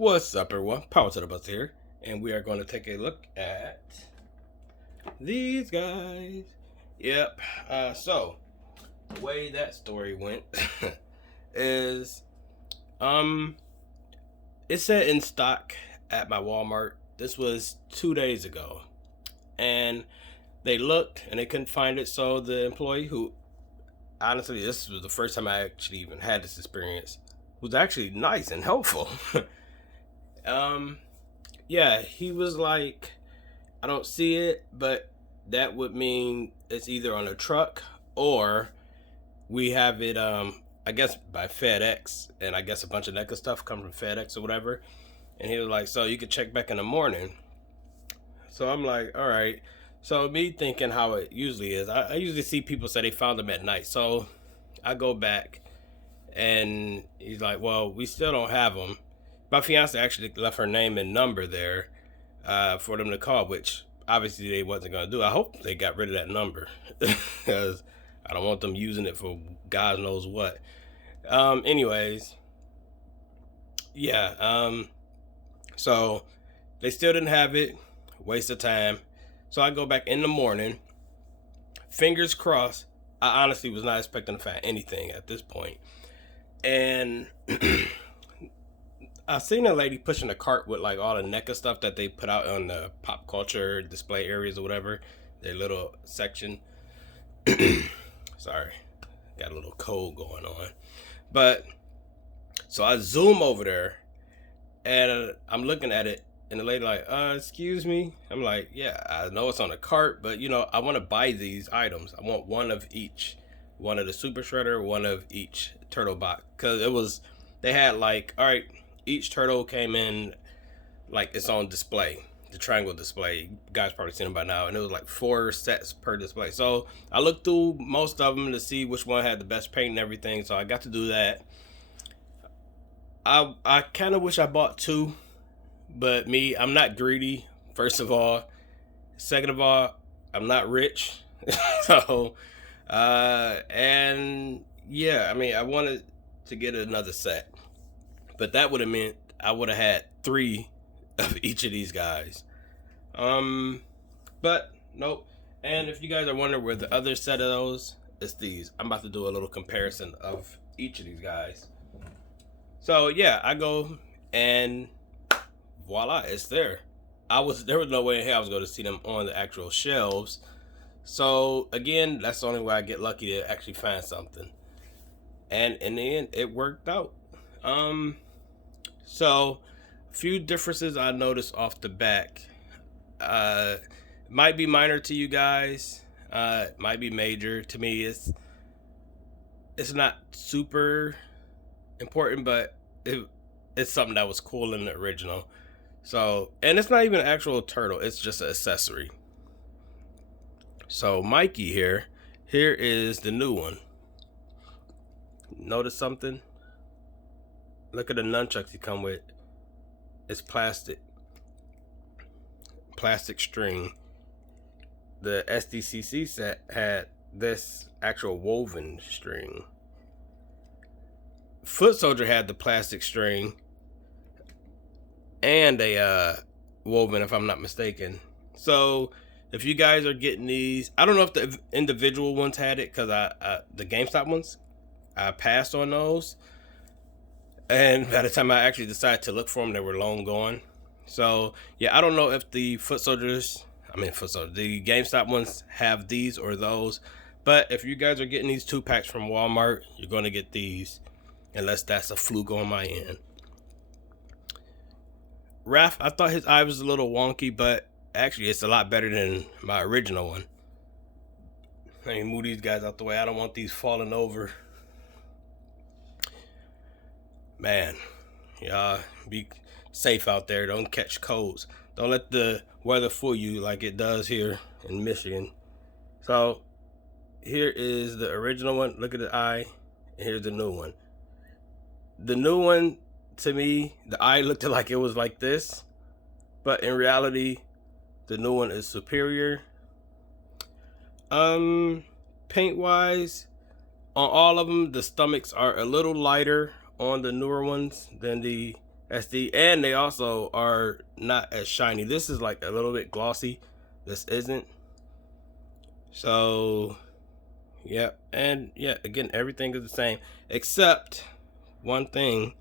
What's up, everyone? Power to the Bus here, and we are going to take a look at these guys. Yep. So the way that story went is, it said in stock at my Walmart. This was 2 days ago, and they looked and they couldn't find it. So the employee, who honestly, this was the first time I actually even had this experience, was actually nice and helpful. Yeah, he was like, I don't see it, but that would mean it's either on a truck or we have it, I guess by FedEx, and I guess a bunch of Neca stuff come from FedEx or whatever. And he was like, so you could check back in the morning. So I'm like, all right. So me thinking how it usually is, I usually see people say they found them at night. So I go back and he's like, well, we still don't have them. My fiance actually left her name and number there for them to call, which obviously they wasn't going to do. I hope they got rid of that number because I don't want them using it for God knows what. Anyways, yeah. So they still didn't have it. Waste of time. So I go back in the morning. Fingers crossed. I honestly was not expecting to find anything at this point. And I seen a lady pushing a cart with like all the Neca stuff that they put out on the pop culture display areas or whatever, their little section. Sorry, got a little cold going on. But so I zoom over there and I'm looking at it, and the lady like, excuse me. I'm like, yeah, I know it's on a cart, but I want to buy these items. I want one of each, one of the super shredder, one of each turtle box, because they had like, all right, each turtle came in like it's on display, the triangle display. You guys probably seen them by now, and it was like 4 sets per display. So I looked through most of them to see which one had the best paint and everything. So I got to do that. I kind of wish I bought 2, but I'm not greedy. First of all, second of all, I'm not rich. So, and yeah, I mean, I wanted to get another set. But that would have meant I would have had 3 of each of these guys. But nope. And if you guys are wondering where the other set of those, it's these. I'm about to do a little comparison of each of these guys. So yeah, I go and voila, it's there. There was no way in hell I was going to see them on the actual shelves. So again, that's the only way I get lucky to actually find something. And in the end, it worked out. So a few differences I noticed off the back. Might be minor to you guys. Might be major to me. It's not super important, but it's something that was cool in the original. So, and it's not even an actual turtle. It's just an accessory. So Mikey here is the new one. Notice something? Look at the nunchucks he come with. It's plastic string. The SDCC set had this actual woven string. Foot Soldier had the plastic string and a woven, if I'm not mistaken. So if you guys are getting these, I don't know if the individual ones had it, because the GameStop ones, I passed on those. And by the time I actually decided to look for them, they were long gone. So yeah, I don't know if the the GameStop ones have these or those. But if you guys are getting these 2 packs from Walmart, you're going to get these, unless that's a fluke on my end. Raph, I thought his eye was a little wonky, but actually it's a lot better than my original one. Let me move these guys out the way. I don't want these falling over. Man, y'all be safe out there. Don't catch colds. Don't let the weather fool you like it does here in Michigan. So here is the original one. Look at the eye. And here's the new one. The new one, to me, the eye looked like it was like this, but in reality, the new one is superior. Paint wise, on all of them, the stomachs are a little lighter on the newer ones than the SD, and they also are not as shiny. This is like a little bit glossy. This isn't. So, yeah, and yeah, again, everything is the same except one thing.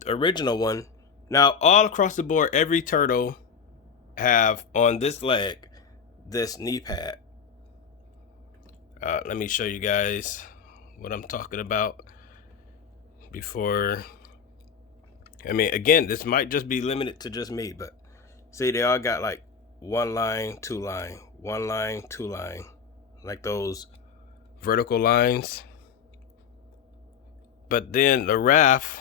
The original one. Now, all across the board, every turtle have on this leg this knee pad. Let me show you guys what I'm talking about before. I mean, again, this might just be limited to just me, but see, they all got like one line, two line, one line, two line, like those vertical lines. But then the Raph,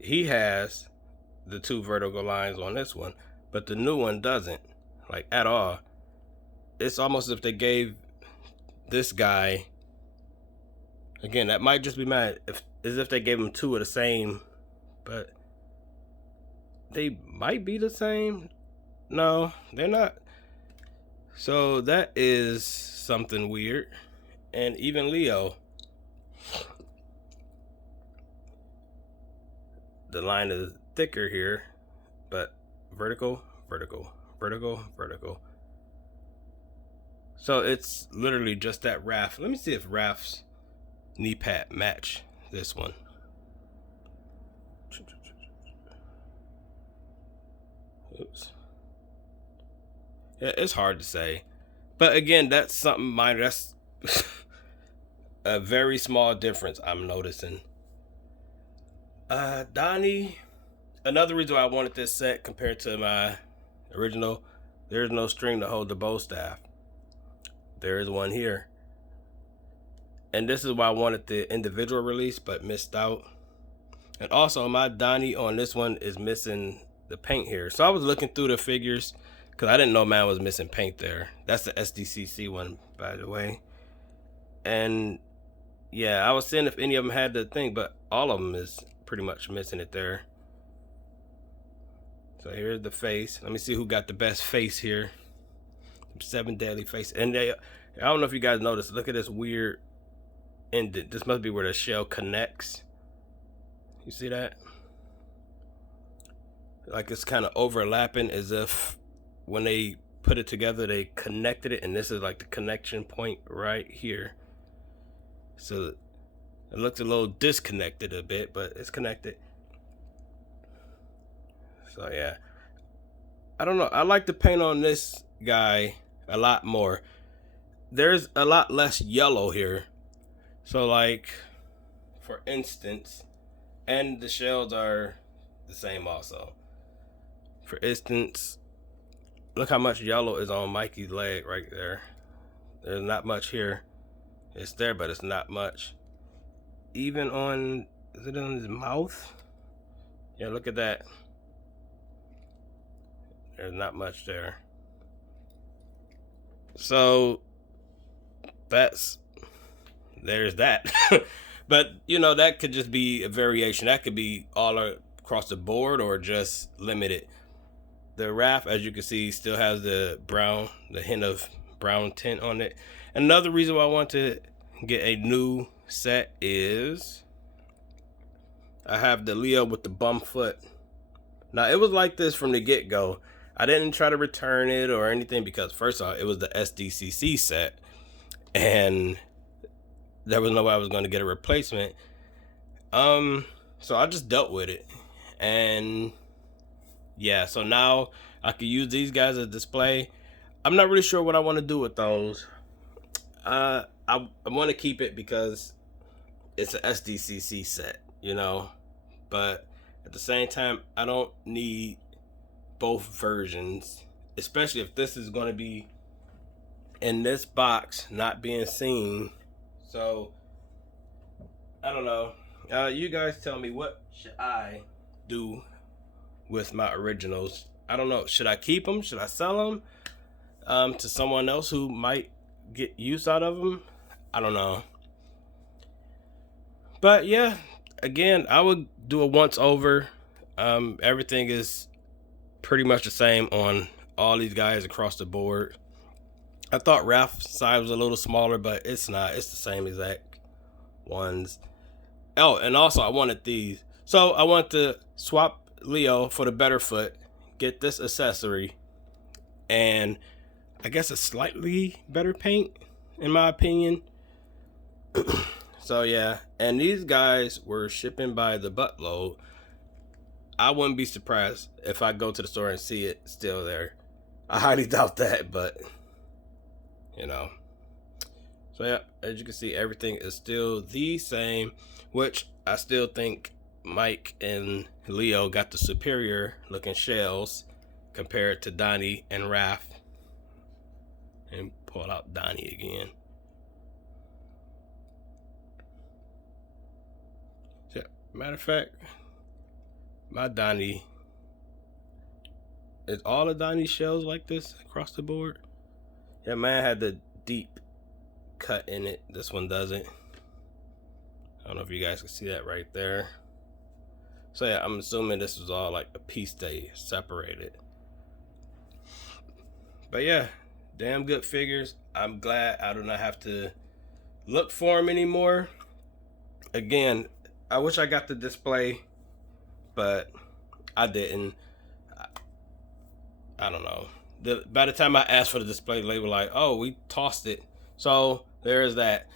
he has the two vertical lines on this one, but the new one doesn't, like at all. It's almost as if they gave this guy, again, that might just be mad, as if they gave him two of the same, but they might be the same. No, they're not. So that is something weird. And even Leo, the line is thicker here, but vertical, vertical, vertical, vertical. So it's literally just that Raph. Let me see if Raph's knee pad match this one. Oops. Yeah, it's hard to say. But again, that's something minor. That's a very small difference I'm noticing. Donnie, another reason why I wanted this set compared to my original, there's no string to hold the bow staff. There is one here. And this is why I wanted the individual release, but missed out. And also, my Donnie on this one is missing the paint here. So I was looking through the figures, because I didn't know man was missing paint there. That's the SDCC one, by the way. And yeah, I was seeing if any of them had the thing, but all of them is pretty much missing it there. So here's the face. Let me see who got the best face here. 7 deadly face. And they, I don't know if you guys noticed, look at this weird indent. This must be where the shell connects. You see that? Like it's kind of overlapping, as if when they put it together they connected it, and this is like the connection point right here. So it looks a little disconnected a bit, but it's connected. So yeah, I don't know, I like the paint on this guy a lot more. There's a lot less yellow here. So like, for instance, and the shells are the same also. For instance, look how much yellow is on Mikey's leg right there. There's not much here. It's there, but it's not much. Even on, is it on his mouth? Yeah, look at that. There's not much there. So there's that. But you know, that could just be a variation. That could be all across the board or just limited. The Raph, as you can see, still has the brown, the hint of brown tint on it. Another reason why I want to get a new set is I have the Leo with the bum foot. Now, it was like this from the get-go. I didn't try to return it or anything because, first off, it was the SDCC set, and there was no way I was going to get a replacement. So I just dealt with it, and yeah, so now I can use these guys as display. I'm not really sure what I want to do with those. I want to keep it because it's an SDCC set, you know, but at the same time, I don't need both versions, especially if this is going to be in this box, not being seen. So I don't know. You guys tell me, what should I do with my originals? I don't know. Should I keep them? Should I sell them to someone else who might get use out of them? I don't know. But yeah, again, I would do a once over. Everything is pretty much the same on all these guys across the board. I thought Raph's size was a little smaller, but it's not. It's the same exact ones. Oh, and also I wanted these. So I want to swap Leo for the better foot, get this accessory, and I guess a slightly better paint, in my opinion. So yeah, and these guys were shipping by the buttload. I wouldn't be surprised if I go to the store and see it still there. I highly doubt that, but you know. So yeah, as you can see, everything is still the same, which I still think Mike and Leo got the superior looking shells compared to Donnie and Raph. And pull out Donnie again. So, matter of fact, my Donnie, is all of Donnie's shells like this across the board? Yeah, man had the deep cut in it. This one doesn't. I don't know if you guys can see that right there. So yeah, I'm assuming this was all like a piece they separated. But yeah, damn good figures. I'm glad I do not have to look for them anymore. Again, I wish I got the display, but I didn't. I don't know. By the time I asked for the display, they were like, "Oh, we tossed it." So there's that.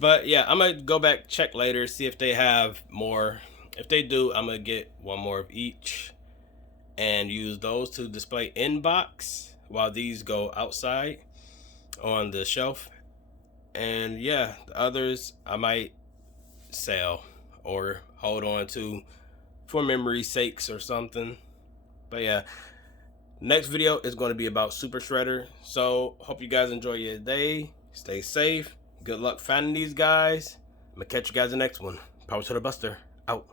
But yeah, I'm gonna go back, check later, see if they have more. If they do, I'm gonna get one more of each and use those to display in box while these go outside on the shelf. And yeah, the others I might sell or hold on to for memory's sakes or something. But yeah, next video is going to be about Super Shredder. So hope you guys enjoy your day. Stay safe. Good luck finding these guys. I'm gonna catch you guys in the next one. Power to the Buster. Out.